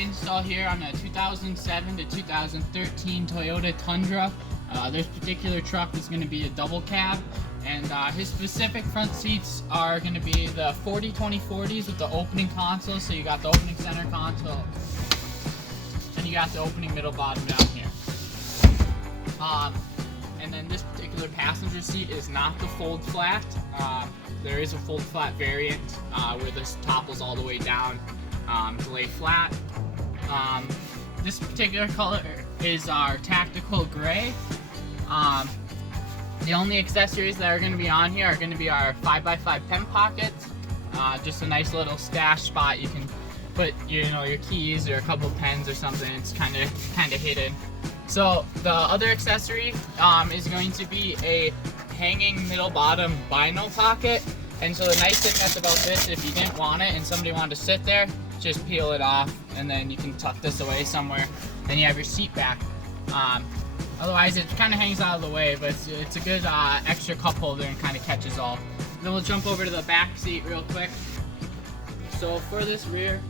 install here on a 2007 to 2013 Toyota Tundra. This particular truck is going to be a double cab, and his specific front seats are going to be the 40/20/40s with the opening console. So you got the opening center console, and you got the opening middle bottom down here. And then this particular passenger seat is not the fold flat. There is a fold flat variant where this topples all the way down to lay flat. This particular color is our tactical gray. The only accessories that are going to be on here are going to be our 5x5 pen pockets. Just a nice little stash spot. You can put your keys or a couple pens or something. It's kind of hidden. So the other accessory is going to be a hanging middle bottom vinyl pocket. And so the nice thing that's about this, if you didn't want it and somebody wanted to sit there, just peel it off and then you can tuck this away somewhere. Then you have your seat back. Otherwise it kind of hangs out of the way, but it's a good extra cup holder and kind of catches all. Then we'll jump over to the back seat real quick. So for this rear,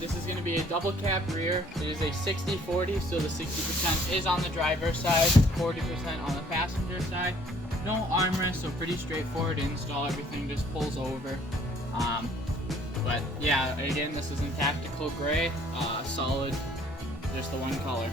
this is going to be a double cab rear. It is a 60/40, so the 60% is on the driver's side, 40% on the passenger side. No armrest, so pretty straightforward to install. Everything just pulls over. But yeah, again, this is in tactical gray, solid, just the one color.